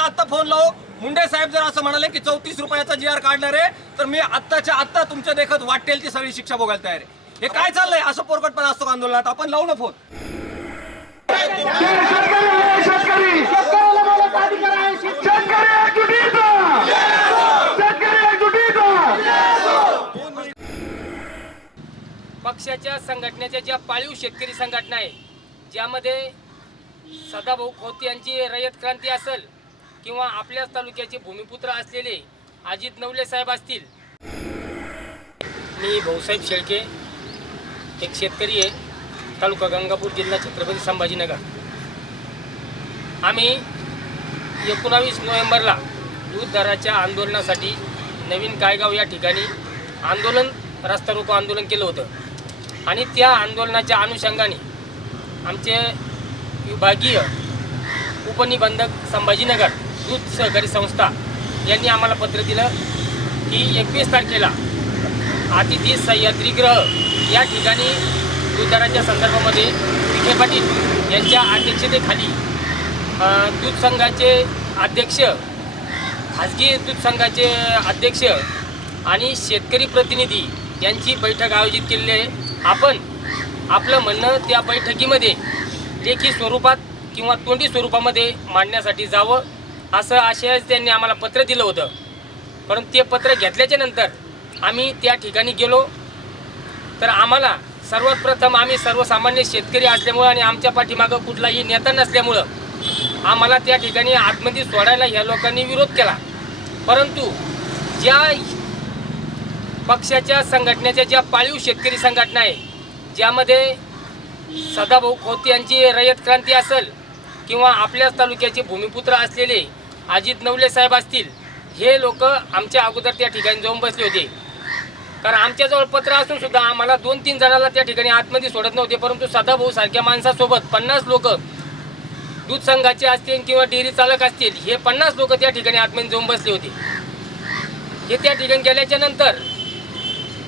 आता फोन लावू मुंडे साहेब जर असं म्हणाले की 34 रुपयाचा GR काढणार आहे तर मी आत्ताच्या आत्ता तुमच्या देखत वाटेल ती सगळी शिक्षा भोगायला तयार आहे। हे काय चाललंय? असं पोरकटपणा असतो आंदोलनात? आपण लावू ना फोन। पक्षाच्या संघटनेच्या ज्या पाळीव शेतकरी संघटना आहे, ज्यामध्ये सदाभाऊ खोत यांची रयत क्रांती असेल किंवा आपल्याच तालुक्याचे भूमिपुत्र असलेले अजित नवले साहेब असतील। मी भाऊसाहेब शेळके, एक शेतकरी आहे, तालुका गंगापूर, जिल्हा छत्रपती संभाजीनगर। आम्ही 19 नोव्हेंबरला दूध दराच्या आंदोलनासाठी नवीन कायगाव या ठिकाणी रस्ता रोको आंदोलन केलं होतं आणि त्या आंदोलनाच्या अनुषंगाने आमचे विभागीय उपनिबंधक संभाजीनगर दूध सहकारी संस्था यांनी आम्हाला पत्र दिलं की 21 तारखेला अतिथी सह्याद्रीगृह या ठिकाणी दूध दराच्या संदर्भामध्ये विखे पाटील यांच्या अध्यक्षतेखाली दूध संघाचे अध्यक्ष, खाजगी दूध संघाचे अध्यक्ष आणि शेतकरी प्रतिनिधी यांची बैठक आयोजित केलेली आहे। आपण आपलं म्हणणं त्या बैठकीमध्ये लेखी स्वरूपात किंवा तोंडी स्वरूपामध्ये मांडण्यासाठी जावं असं आशय त्यांनी आम्हाला पत्र दिलं होतं। परंतु ते पत्र घेतल्याच्या नंतर आम्ही त्या ठिकाणी गेलो तर आम्हाला सर्वात प्रथम, आम्ही सर्वसामान्य शेतकरी असल्यामुळं आणि आमच्या पाठीमागं कुठलाही नेता नसल्यामुळं आम्हाला त्या ठिकाणी आतमध्ये सोडायला ह्या लोकांनी विरोध केला। परंतु ज्या पक्षाच्या संघटनेच्या ज्या पाळीव शेतकरी संघटना आहे, ज्यामध्ये सदाभाऊ खोत यांची रयत क्रांती असेल किंवा आपल्याच तालुक्याचे भूमिपुत्र असलेले अजित नवले साहेब असतील, हे लोक आमच्या अगोदर त्या ठिकाणी जाऊन बसले होते। कारण आमच्याजवळ पत्र असून सुद्धा आम्हाला 2-3 जणांना त्या ठिकाणी आतमध्ये सोडत नव्हते। परंतु सदाभाऊ सारख्या माणसासोबत 50 लोक दूध संघाचे असतील किंवा डेअरी चालक असतील, हे 50 लोक त्या ठिकाणी आतमध्ये जाऊन बसले होते। हे त्या ठिकाणी गेल्याच्या नंतर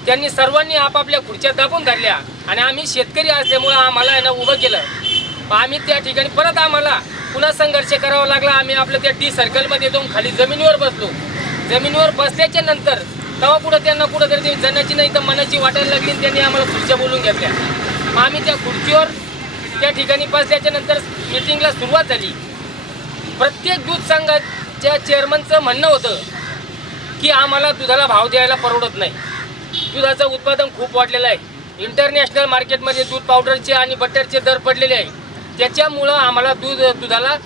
त्यांनी सर्वांनी आपापल्या खुर्च्या दाबून धरल्या आणि आम्ही शेतकरी असल्यामुळं आम्हाला यांना उभं केलं। आम्ही त्या ठिकाणी परत आम्हाला पुन्हा संघर्ष करावा लागला। आम्ही आपलं त्या टी सर्कलमध्ये जाऊन खाली जमिनीवर बसलो। जमिनीवर बसल्याच्या नंतर तेव्हा कुठं त्यांना कुठंतरी जनाची नाही तर मनाची वाटायला लागली, त्यांनी आम्हाला खुर्च्या बोलून घेतल्या। आम्ही त्या खुर्चीवर त्या ठिकाणी बसल्याच्या नंतर मीटिंगला सुरुवात झाली। प्रत्येक दूध संघाच्या चेअरमनचं म्हणणं होतं की आम्हाला दुधाला भाव द्यायला परवडत नाही, दुधाचं उत्पादन खूप वाढलेलं आहे, इंटरनॅशनल मार्केटमध्ये दूध पावडरचे आणि बटरचे दर पडलेले आहे, त्याच्यामुळं आम्हाला दुधाला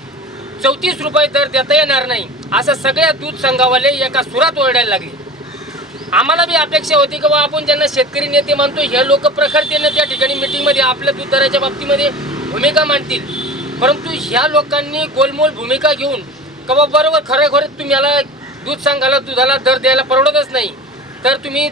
34 रुपये दर देता येणार नाही, असं सगळ्या दूध संघावाले एका सुरात ओरडायला लागले। आम्हाला बी अपेक्षा होती की बा आपण ज्यांना शेतकरी नेते मानतो हे लोक प्रखरतेने त्या ठिकाणी मीटिंगमध्ये आपल्या दूध दराच्या बाबतीमध्ये भूमिका मांडतील। परंतु ह्या लोकांनी गोलमोल भूमिका घेऊन का बा बरोबर खरं तुम्ही याला दूध संघाला दुधाला दर द्यायला परवडतच नाही, तर तुम्ही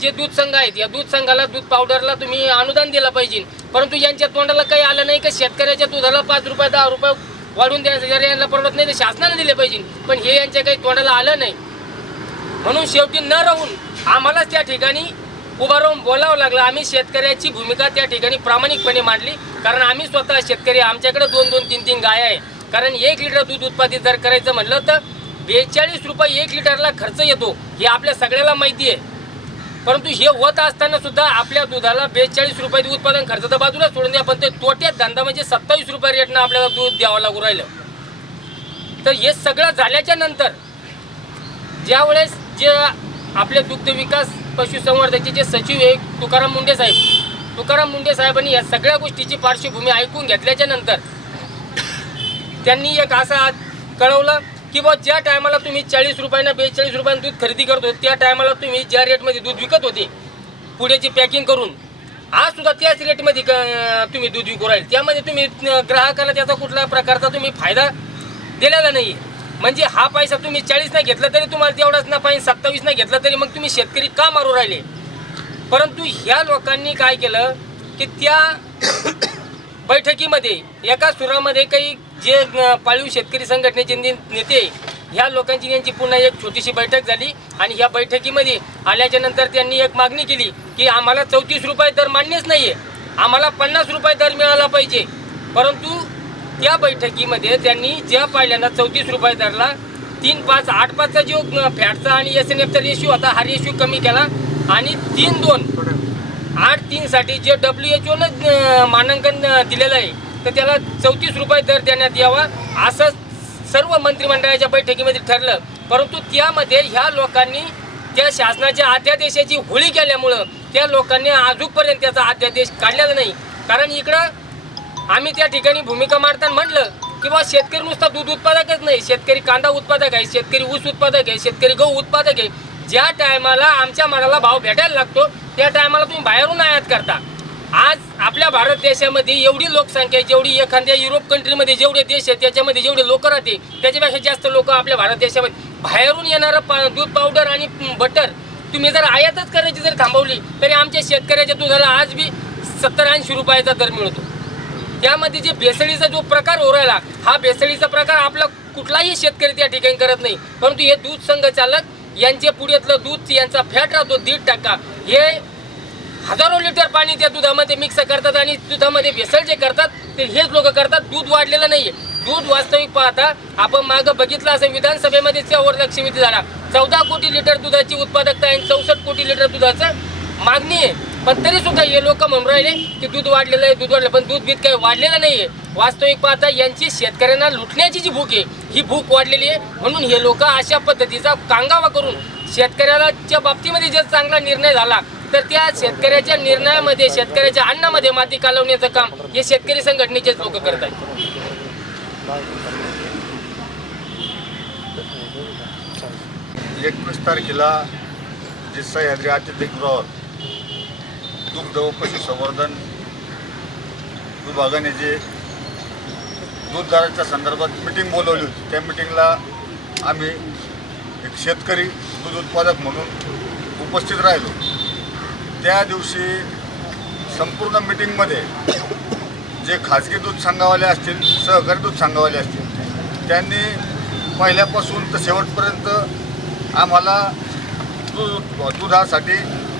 जे दूध संघ आहेत या दूध संघाला दूध पावडरला तुम्ही अनुदान दिलं पाहिजे। परंतु यांच्या तोंडाला काही आलं नाही की शेतकऱ्याच्या दुधाला 5 रुपये 10 रुपये वाढवून द्यायचं, जर यांना परवडत नाही तर शासनाने दिले पाहिजे, पण हे यांच्या काही तोंडाला आलं नाही। म्हणून शेवटी न राहून आम्हालाच त्या ठिकाणी उभा राहून बोलावं लागलं। आम्ही शेतकऱ्याची भूमिका त्या ठिकाणी प्रामाणिकपणे मांडली, कारण आम्ही स्वतः शेतकरी, आमच्याकडे 2-2, 3-3 गाय आहे। कारण 1 लिटर दूध उत्पादित जर करायचं म्हटलं तर 42 रुपये 1 लिटरला खर्च येतो, हे आपल्या सगळ्याला माहिती आहे। परंतु हे होत असताना सुद्धा आपल्या दुधाला 42 रुपये उत्पादन खर्च तर बाजूला सोडून द्या, पण ते तोट्यात धंदा म्हणजे 27 रुपये रेटनं आपल्याला दूध द्यावं लागू राहिलं। तर हे सगळं झाल्याच्या नंतर ज्यावेळेस जे आपले दुग्ध विकास पशुसंवर्धनाचे जे सचिव आहे तुकाराम मुंडे साहेबांनी या सगळ्या गोष्टीची पार्श्वभूमी ऐकून घेतल्याच्या नंतर त्यांनी एक असं कळवलं की बा ज्या टायमाला तुम्ही 40 रुपयांना 42 रुपयांना दूध खरेदी करत होते, त्या टायमाला तुम्ही ज्या रेटमध्ये दूध विकत होते पुढेची पॅकिंग करून, आज सुद्धा त्याच रेटमध्ये तुम्ही दूध विकू राहील, त्यामध्ये तुम्ही ग्राहकाला त्याचा कुठल्या प्रकारचा तुम्ही फायदा दिलेला नाही आहे। म्हणजे हा पैसा तुम्ही 40 नाही घेतला तरी तुम्हाला तेवढाच नफा, 27 नाही घेतला तरी मग तुम्ही शेतकरी का मारू राहिले। परंतु ह्या लोकांनी काय केलं की त्या बैठकीमध्ये एका सुरामध्ये काही जे पाळीव शेतकरी संघटनेचे नेते ह्या लोकांची यांची पुन्हा एक छोटीशी बैठक झाली आणि ह्या बैठकीमध्ये आल्याच्या नंतर त्यांनी एक मागणी केली की आम्हाला 34 रुपये दर मान्यच नाही आहे, आम्हाला 50 रुपये दर मिळाला पाहिजे। परंतु त्या बैठकीमध्ये त्यांनी ज्या पहिल्यांदा 34 रुपये धरला, 3-5, 8-5चा जो फॅटचा आणि SNFचा रेशिओ होता, हा रेशिओ कमी केला आणि 3-2, 8-3 साठी जे WHO मानांकन दिलेलं आहे तर त्याला 34 रुपये दर देण्यात यावा असं सर्व मंत्रिमंडळाच्या बैठकीमध्ये ठरलं. परंतु त्यामध्ये ह्या लोकांनी त्या शासनाच्या अध्यादेशाची होळी केल्यामुळं त्या लोकांनी अजूनपर्यंत त्याचा अध्यादेश काढलेला नाही. कारण इकडं आम्ही त्या ठिकाणी भूमिका मांडताना म्हटलं की बा शेतकरी नुसता दूध उत्पादकच नाही, शेतकरी कांदा उत्पादक आहे, शेतकरी ऊस उत्पादक आहे, शेतकरी गहू उत्पादक आहे. ज्या टायमाला आमच्या मालाला भाव भेटायला लागतो त्या टायमाला तुम्ही बाहेरून आयात करता. आज आपल्या भारत देशामध्ये एवढी लोकसंख्या आहे, जेवढी एखाद्या युरोप कंट्रीमध्ये जेवढे देश आहेत त्याच्यामध्ये जेवढे लोक राहते त्याच्यापेक्षा जास्त लोक आपल्या भारत देशामध्ये. बाहेरून येणारं दूध पावडर आणि बटर तुम्ही जर आयातच करायची जर थांबवली तरी आमच्या शेतकऱ्याच्या दुधाला आज बी 70-80 रुपयाचा दर मिळतो. त्यामध्ये जे भेसळीचा जो प्रकार हो राहिला, हा भेसळीचा प्रकार आपला कुठलाही शेतकरी त्या ठिकाणी करत नाही. परंतु हे दूध संघ चालक यांचे पुढेतलं दूध, यांचा फॅट राहतो 1.5%, हे हजारो लिटर पाणी त्या दुधामध्ये मिक्स करतात आणि दुधामध्ये भेसळ जे करतात ते हेच लोक करतात. दूध वाढलेलं नाहीये. दूध वास्तविक पाहता आपण मागं बघितलं असं विधानसभेमध्ये लक्षवेधी झाला, 14 कोटी लिटर दुधाची उत्पादकता आहे, 64 कोटी लिटर दुधाचं मागणी आहे. पण तरी सुद्धा हे लोक म्हणून राहिले की दूध वाढलेलं आहे, दूध वाढलं, पण दूध बीत काही वाढलेलं नाहीये. वास्तविक पाहता यांची शेतकऱ्यांना लुटण्याची जी भूक आहे ही भूक वाढलेली आहे. म्हणून हे लोक अशा पद्धतीचा कांगावा करून शेतकऱ्याच्या बाबतीमध्ये जर चांगला निर्णय झाला तर त्या शेतकऱ्याच्या निर्णयामध्ये, शेतकऱ्याच्या अन्नामध्ये माती कालवण्याचं काम हे शेतकरी संघटनेचेच लोक करत आहेत. 21 तारखेला जे सह्याद्री अतिथीगृहावर दुग्ध व पशुसंवर्धन विभागाने जे दूध दराच्या संदर्भात मिटिंग बोलवली होती, त्या मिटिंगला आम्ही एक शेतकरी दूध उत्पादक म्हणून उपस्थित राहिलो. त्या दिवशी संपूर्ण मिटिंगमध्ये जे खाजगी दूध संघावाले असतील, सहकारी दूध संघावाले असतील, त्यांनी पहिल्यापासून तर शेवटपर्यंत आम्हाला दुधासाठी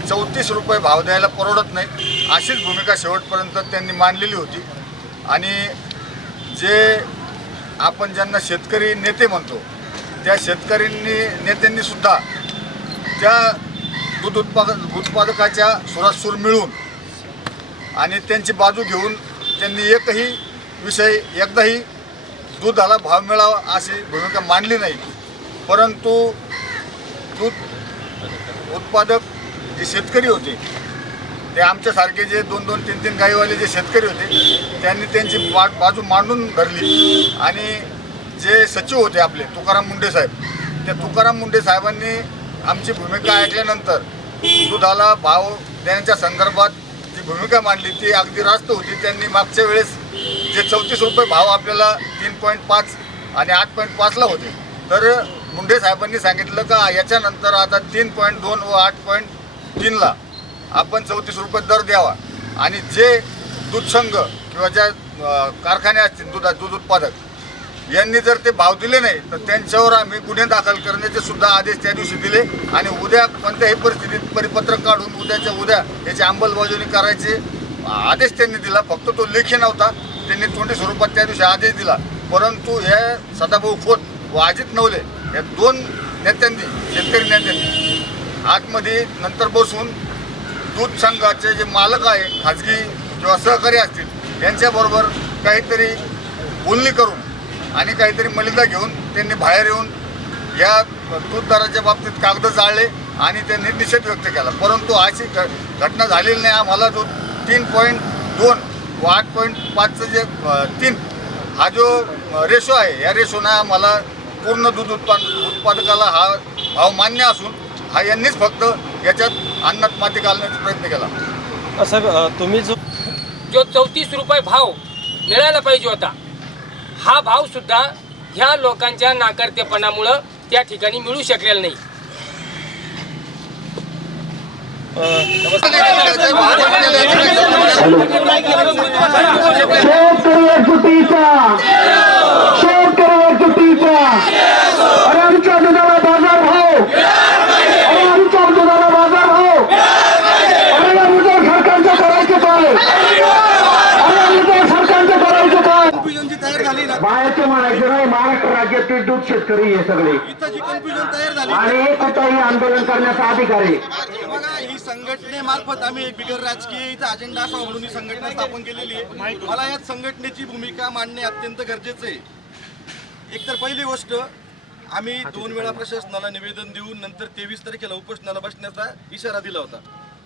34 रुपये भाव द्यायला परवडत नाही अशीच भूमिका शेवटपर्यंत त्यांनी मांडलेली होती. आणि जे आपण ज्यांना शेतकरी नेते म्हणतो त्या नेत्यांनी सुद्धा त्या दूध उत्पादकाच्या सुरात सूर मिळून आणि त्यांची बाजू घेऊन त्यांनी एकही विषय एकदाही दुधाला भाव मिळावा अशी भूमिका मांडली नाही. परंतु दूध उत्पादक जे शेतकरी होते ते आमच्यासारखे जे 2-2, 3-3 गाईवाले जे शेतकरी होते त्यांनी त्यांची बाजू मांडून धरली. आणि जे सचिव होते आपले तुकाराम मुंडे साहेब, त्या तुकाराम मुंडे साहेबांनी आमची भूमिका ऐकल्यानंतर दुधाला भाव देण्याच्या संदर्भात जी भूमिका मांडली ती अगदी रास्त होती. त्यांनी मागच्या वेळेस जे 34 रुपये भाव आपल्याला 3.5 आणि 8.5ला होते, तर मुंडे साहेबांनी सांगितलं का याच्यानंतर आता 3.2 व 8.3ला आपण 34 रुपये दर द्यावा. आणि जे दूध संघ किंवा ज्या कारखाने असतील दूध उत्पादक यांनी जर ते भाव दिले नाही तर त्यांच्यावर आम्ही गुन्हे दाखल करण्याचे सुद्धा आदेश त्या दिवशी दिले. आणि उद्या कोणत्याही परिस्थितीत परिपत्रक काढून उद्याच्या उद्या याची अंमलबजावणी करायचे आदेश त्यांनी दिला. फक्त तो लेखी नव्हता, त्यांनी तोंडी स्वरूपात त्या दिवशी आदेश दिला. परंतु हे सदाभाऊ खोत व अजित नवले या 2 नेत्यांनी, शेतकरी नेत्यांनी आतमध्ये नंतर बसून दूध संघाचे जे मालक आहे, खाजगी किंवा सहकारी असतील, यांच्याबरोबर काहीतरी बोलणी करून आणि काहीतरी मलिदा घेऊन त्यांनी बाहेर येऊन या दूध दराच्या बाबतीत कागद जाळले आणि त्यांनी निषेध व्यक्त केला. परंतु अशी घटना झालेली नाही. आम्हाला जो 3.2 व 8.5चं जे 3 हा जो रेशो आहे, या रेशोनं आम्हाला पूर्ण दूध उत्पादकाला हा भाव मान्य असून हा यांनीच फक्त याच्यात अन्नात माती घालण्याचा प्रयत्न केला. असं तुम्ही जो 34 रुपये भाव मिळायला पाहिजे होता, हा भाव सुद्धा ह्या लोकांच्या नाकारतेपणामुळं त्या ठिकाणी मिळू शकलेला नाही. तयार राज्यातील दूध शेतकरी हे सगळे इथं जी कन्फ्युजन तयार झाली आणि कुठंही आंदोलन करण्याचा अधिकार आहे. बघा, ही संघटनेमार्फत आम्ही एक बिगर राजकीय इथं अजेंडा असा म्हणून ही संघटना स्थापन केलेली आहे. मला यात संघटनेची भूमिका मांडणे अत्यंत गरजेचं आहे. एकतर पहिली गोष्ट, आम्ही 2 वेळा प्रशासनाला निवेदन देऊन नंतर 23 तारखेला उपोषणाला बसण्याचा इशारा दिला होता.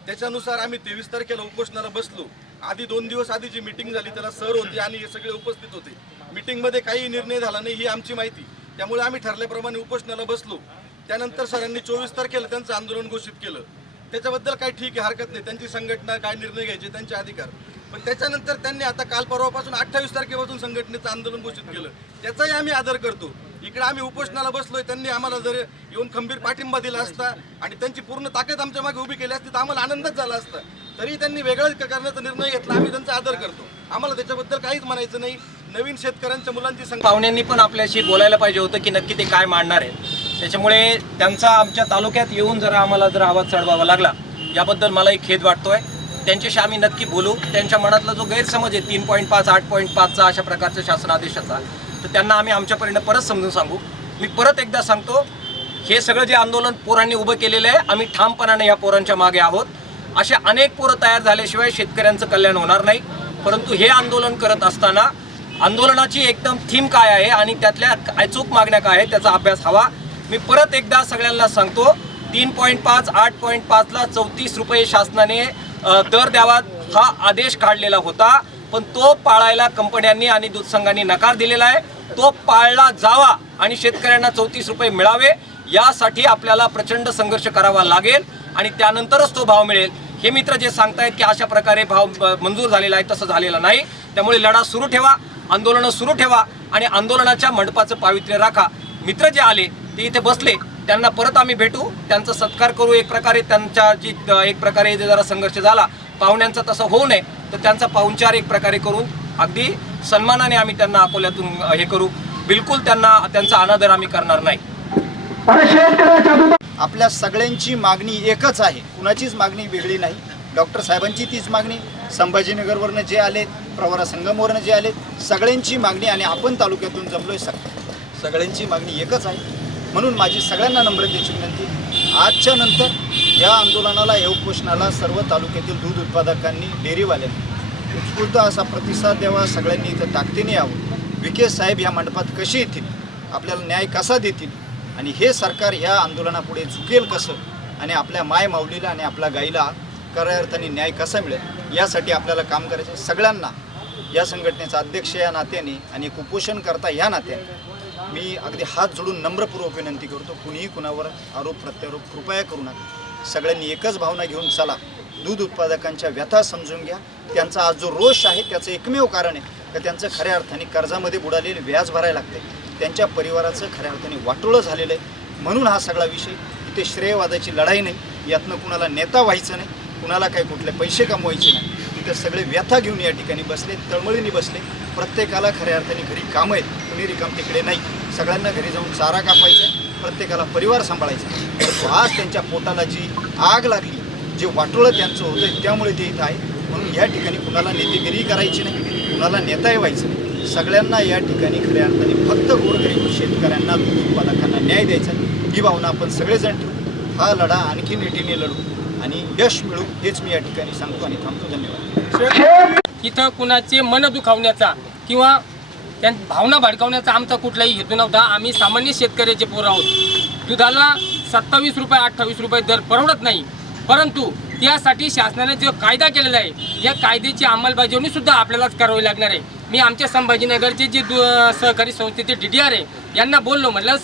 त्याच्यानुसार आम्ही 23 तारखेला उपोषणाला बसलो. आधी 2 दिवस आधी जी मीटिंग झाली त्याला सर होते आणि हे सगळे उपस्थित होते. मीटिंगमध्ये काही निर्णय झाला नाही ही आमची माहिती, त्यामुळे आम्ही ठरल्याप्रमाणे उपोषणाला बसलो. त्यानंतर सरांनी 24 तारखेला त्यांचं आंदोलन घोषित केलं. त्याच्याबद्दल काही ठीक आहे, हरकत नाही, त्यांची संघटना काय निर्णय घ्यायचे त्यांचे अधिकार. पण त्याच्यानंतर त्यांनी आता काल परवापासून 28 तारखेपासून संघटनेचं आंदोलन घोषित केलं, त्याचाही आम्ही आदर करतो. इकडे आम्ही उपोषणाला बसलोय, त्यांनी आम्हाला जर येऊन खंबीर पाठिंबा दिला असता आणि त्यांची पूर्ण ताकद आमच्या मागे उभी केली असती तर आम्हाला आनंदच झाला असता. तरी त्यांनी वेगळाच करण्याचा निर्णय घेतला, आम्ही त्यांचा आदर करतो. आम्हाला त्याच्याबद्दल काहीच म्हणायचं नाही. नवीन शेतकऱ्यांच्या मुलांची संख्या पाहुण्यांनी पण आपल्याशी बोलायला पाहिजे होतं की नक्की ते काय मांडणार आहेत. त्याच्यामुळे त्यांचा आमच्या तालुक्यात येऊन जर आम्हाला जर आवाज चढवावा लागला याबद्दल मलाही खेद वाटतोय. त्यांच्याशी आम्ही नक्की बोलू. त्यांच्या मनातला जो गैरसमज आहे 3.5 8.5चा अशा प्रकारच्या शासनादेशाचा, तर त्यांना आम्ही आमच्यापर्यंत परत समजून सांगू. मी परत एकदा सांगतो, हे सगळं जे आंदोलन पोरांनी उभं केलेलं आहे, आम्ही ठामपणाने या पोरांच्या मागे आहोत. असे अनेक पोरं तयार झाल्याशिवाय शेतकऱ्यांचं कल्याण होणार नाही. परंतु हे आंदोलन करत असताना आंदोलनाची एकदम थीम काय आहे आणि त्यातल्या अचूक मागण्या काय आहेत त्याचा अभ्यास हवा. मी परत एकदा सगळ्यांना सांगतो, 3.5 8.5ला 34 रुपये शासनाने दर द्यावा हा आदेश काढलेला होता, पण तो पाळायला कंपन्यांनी आणि दूध संघांनी नकार दिलेला आहे. तो पाळला जावा आणि शेतकऱ्यांना 34 रुपये मिळावे यासाठी आपल्याला प्रचंड संघर्ष करावा लागेल आणि त्यानंतरच तो भाव मिळेल. हे मित्र जे सांगतायत की अशा प्रकारे भाव मंजूर झालेला आहे, तसं झालेलं नाही. त्यामुळे लढा सुरू ठेवा, आंदोलनं सुरू ठेवा आणि आंदोलनाच्या मंडपाचं पावित्र्य राखा. मित्र जे आले ते इथे बसले, त्यांना परत आम्ही भेटू, त्यांचा सत्कार करू. एक प्रकारे त्यांच्या जी एक प्रकारे जे जरा संघर्ष झाला पाहुण्यांचा तसं होऊ नये, तर त्यांचा पाहुणचार एक प्रकारे करून अगदी सन्मानाने आम्ही त्यांना अकोल्यातून हे करू. बिलकुल त्यांचा अनादर आम्ही करणार नाही. आपल्या सगळ्यांची मागणी एकच आहे, कुणाचीच मागणी वेगळी नाही. डॉक्टर साहेबांची तीच मागणी, संभाजीनगरवरनं जे आले, प्रवरा संगमवरनं जे आले, सगळ्यांची मागणी आणि आपण तालुक्यातून जमलोय सगळ्यांची मागणी एकच आहे. म्हणून माझी सगळ्यांना नम्रतेची विनंती, आजच्या नंतर या आंदोलनाला, या उपोषणाला सर्व तालुक्यातील दूध उत्पादकांनी, डेअरीवाल्यांनी उत्स्फूर्त असा प्रतिसाद द्यावा. सगळ्यांनी इथं ताकदीने यावं. विखे साहेब या मंडपात कसे येतील, आपल्याला न्याय कसा देतील आणि हे सरकार ह्या आंदोलनापुढे झुकेल कसं आणि आपल्या माय माऊलीला आणि आपल्या गाईला खऱ्या अर्थाने न्याय कसा मिळेल यासाठी आपल्याला काम करायचं. सगळ्यांना या संघटनेचा अध्यक्ष या नात्याने आणि एक उपोषणकर्ता या नात्याने मी अगदी हात जोडून नम्रपूर्वक विनंती करतो, कुणीही कुणावर आरोप प्रत्यारोप कृपया करू नका. सगळ्यांनी एकच भावना घेऊन चला. दूध उत्पादकांच्या व्यथा समजून घ्या. त्यांचा आज जो रोष आहे त्याचं एकमेव कारण आहे का त्यांचं खऱ्या अर्थाने कर्जामध्ये बुडालेले व्याज भरायला लागते, त्यांच्या परिवाराचं खऱ्या अर्थाने वाटोळं झालेलं आहे. म्हणून हा सगळा विषय. इथे श्रेयवादाची लढाई नाही, यातनं कुणाला नेता व्हायचं नाही, कुणाला काही कुठले पैसे कमवायचे नाही. इथं सगळे व्यथा घेऊन या ठिकाणी बसले, तळमळीने बसले. प्रत्येकाला खऱ्या अर्थाने घरी कामं आहेत, कुणी रिकाम तिकडे नाही. सगळ्यांना घरी जाऊन चारा कापायचा आहे, प्रत्येकाला परिवार सांभाळायचा. आज त्यांच्या पोटाला जी आग लागली, जे वाटोळं त्यांचं होतं त्यामुळे ते इथं आहे. म्हणून या ठिकाणी कुणाला नेतेगिरी करायची नाही, कुणाला नेताही व्हायचं नाही. सगळ्यांना या ठिकाणी खऱ्या अर्थाने फक्त गोरगरीब शेतकऱ्यांना, दूध उत्पादकांना न्याय द्यायचा. ही भावना आपण सगळेजण ठेवू. हा लढा आणखी नेटीने लढू आणि यश मिळू हेच मी या ठिकाणी सांगतो आणि थांबतो. धन्यवाद. इथं कुणाचे मन दुखावण्याचा किंवा त्या भावना भडकावण्याचा आमचा कुठलाही हेतू नव्हता. आम्ही सामान्य शेतकऱ्याचे पोर आहोत. दुधाला 27 रुपये 28 रुपये दर परवडत नाही, परंतु त्यासाठी शासनाने जो कायदा केलेला आहे या कायद्याची अंमलबजावणी सुद्धा आपल्यालाच करावी लागणार आहे. मी आमच्या संभाजीनगरचे जे सहकारी संस्थेचे DDR आहे यांना बोललो, म्हटलं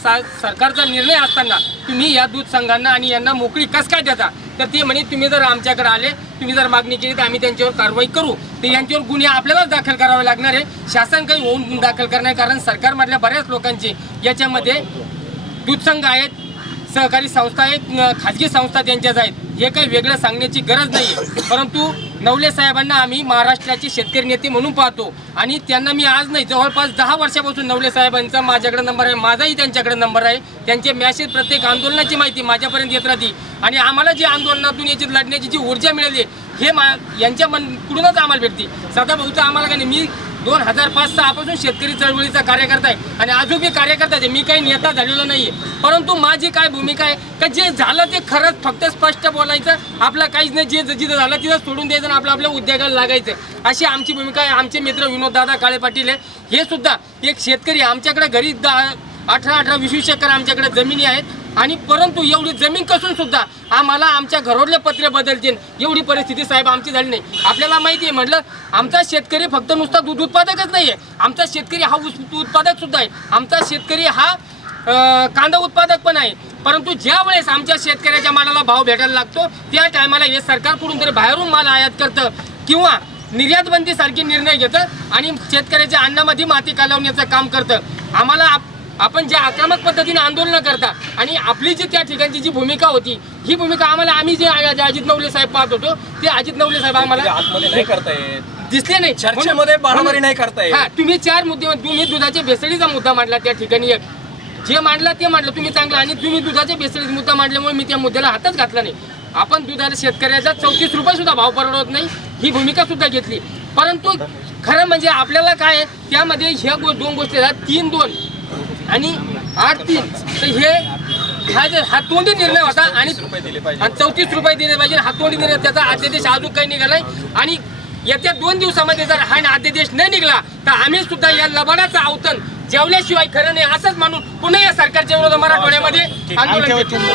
सरकारचा निर्णय असताना तुम्ही या दूध संघांना आणि यांना मोकळी कस काय देता. तर ते म्हणे तुम्ही जर आमच्याकडे आले, तुम्ही जर मागणी केली तर आम्ही त्यांच्यावर कारवाई करू. तर यांच्यावर गुन्हे आपल्यालाच दाखल करावे लागणार आहे. शासन काही होऊन दाखल करणार, कारण सरकारमधल्या बऱ्याच लोकांची याच्यामध्ये दूध संघ आहेत, सहकारी संस्था आहेत, खाजगी संस्था त्यांच्याच आहेत. हे काही वेगळं सांगण्याची गरज नाही आहे. परंतु नवले साहेबांना आम्ही महाराष्ट्राचे शेतकरी नेते म्हणून पाहतो आणि त्यांना मी आज नाही, जवळपास 10 वर्षापासून नवले साहेबांचा माझ्याकडे नंबर आहे, माझाही त्यांच्याकडे नंबर आहे. त्यांचे मॅसेज, प्रत्येक आंदोलनाची माहिती माझ्यापर्यंत येत राहते आणि आम्हाला जी आंदोलनातून याची लढण्याची जी ऊर्जा मिळाली हे यांच्या कुठूनच आम्हाला भेटते. सदाभाऊचं आम्हाला काही नाही. मी 2005-06 पासून शेतकरी चळवळीचा कार्यकर्ता आहे आणि अजून मी कार्यकर्ता आहे. मी काही नेता झालेलो नाहीये, परंतु माझी काय भूमिका आहे का जे झालं ते खरंच फक्त स्पष्ट बोलायचं, आपलं काहीच नाही, जे जिथं झालं तिथं सोडून द्यायचं आणि आपल्या उद्योगाला लागायचं, अशी आमची भूमिका आहे. आमचे मित्र विनोददादा काळे पाटील आहे, हे सुद्धा एक शेतकरी. आमच्याकडे घरी 18-20 एकर आमच्याकडे जमिनी आहेत आणि परंतु एवढी जमीन कसून सुद्धा आम्हाला आमच्या घरोडले पत्रे बदलतील एवढी परिस्थिती साहेब आमची झाली नाही. आपल्याला माहिती आहे, म्हटलं आमचा शेतकरी फक्त नुसता दूध उत्पादकच नाही आहे, आमचा शेतकरी हा ऊस उत्पादक सुद्धा आहे, आमचा शेतकरी हा कांदा उत्पादक पण आहे. परंतु ज्या वेळेस आमच्या शेतकऱ्याच्या मालाला भाव भेटायला लागतो त्या टायमाला हे सरकारकडून तरी बाहेरून माल आयात करतं किंवा निर्यात बंदीसारखे निर्णय घेतं आणि शेतकऱ्याच्या अन्नामध्ये माती कालवण्याचं काम करतं. आम्हाला आपण ज्या आक्रमक पद्धतीने आंदोलन करता आणि आपली जी त्या ठिकाणची जी भूमिका होती, ही भूमिका आम्हाला आम्ही जे अजित नवले साहेब पाहत होतो ते अजित नवले साहेब आम्हाला आतमध्ये नाही करतायत, दिसले नाही. चर्चेमध्ये बाराबारी नाही करतायत. हा, तुम्ही 4 मुद्दे, तुम्ही दुधाच्या भेसळीचा मुद्दा मांडला त्या ठिकाणी, एक जे मांडला ते मांडलं तुम्ही चांगलं, आणि तुम्ही दुधाच्या भेसळीचा मुद्दा मांडल्यामुळे मी त्या मुद्द्याला हातच घातला नाही. आपण दुधाला शेतकऱ्याचा 34 रुपये सुद्धा भाव परवडत नाही ही भूमिका सुद्धा घेतली. परंतु खरं म्हणजे आपल्याला काय आहे, त्यामध्ये ह्या 2 गोष्टी आहेत, 3-2 आणि 8-3, तर हे हा तोंडी निर्णय होता आणि 34 रुपये दिले पाहिजे. हा तोंडी निर्णय, त्याचा अध्यादेश अजून काही निघालाय आणि येत्या 2 दिवसामध्ये जर हा अध्यादेश नाही निघाला तर आम्ही सुद्धा या लबाडाचं आवतन जेवल्याशिवाय खरं नाही असंच मानून पुन्हा या सरकारच्या विरोधात मराठवाड्यामध्ये आंदोलन केलं.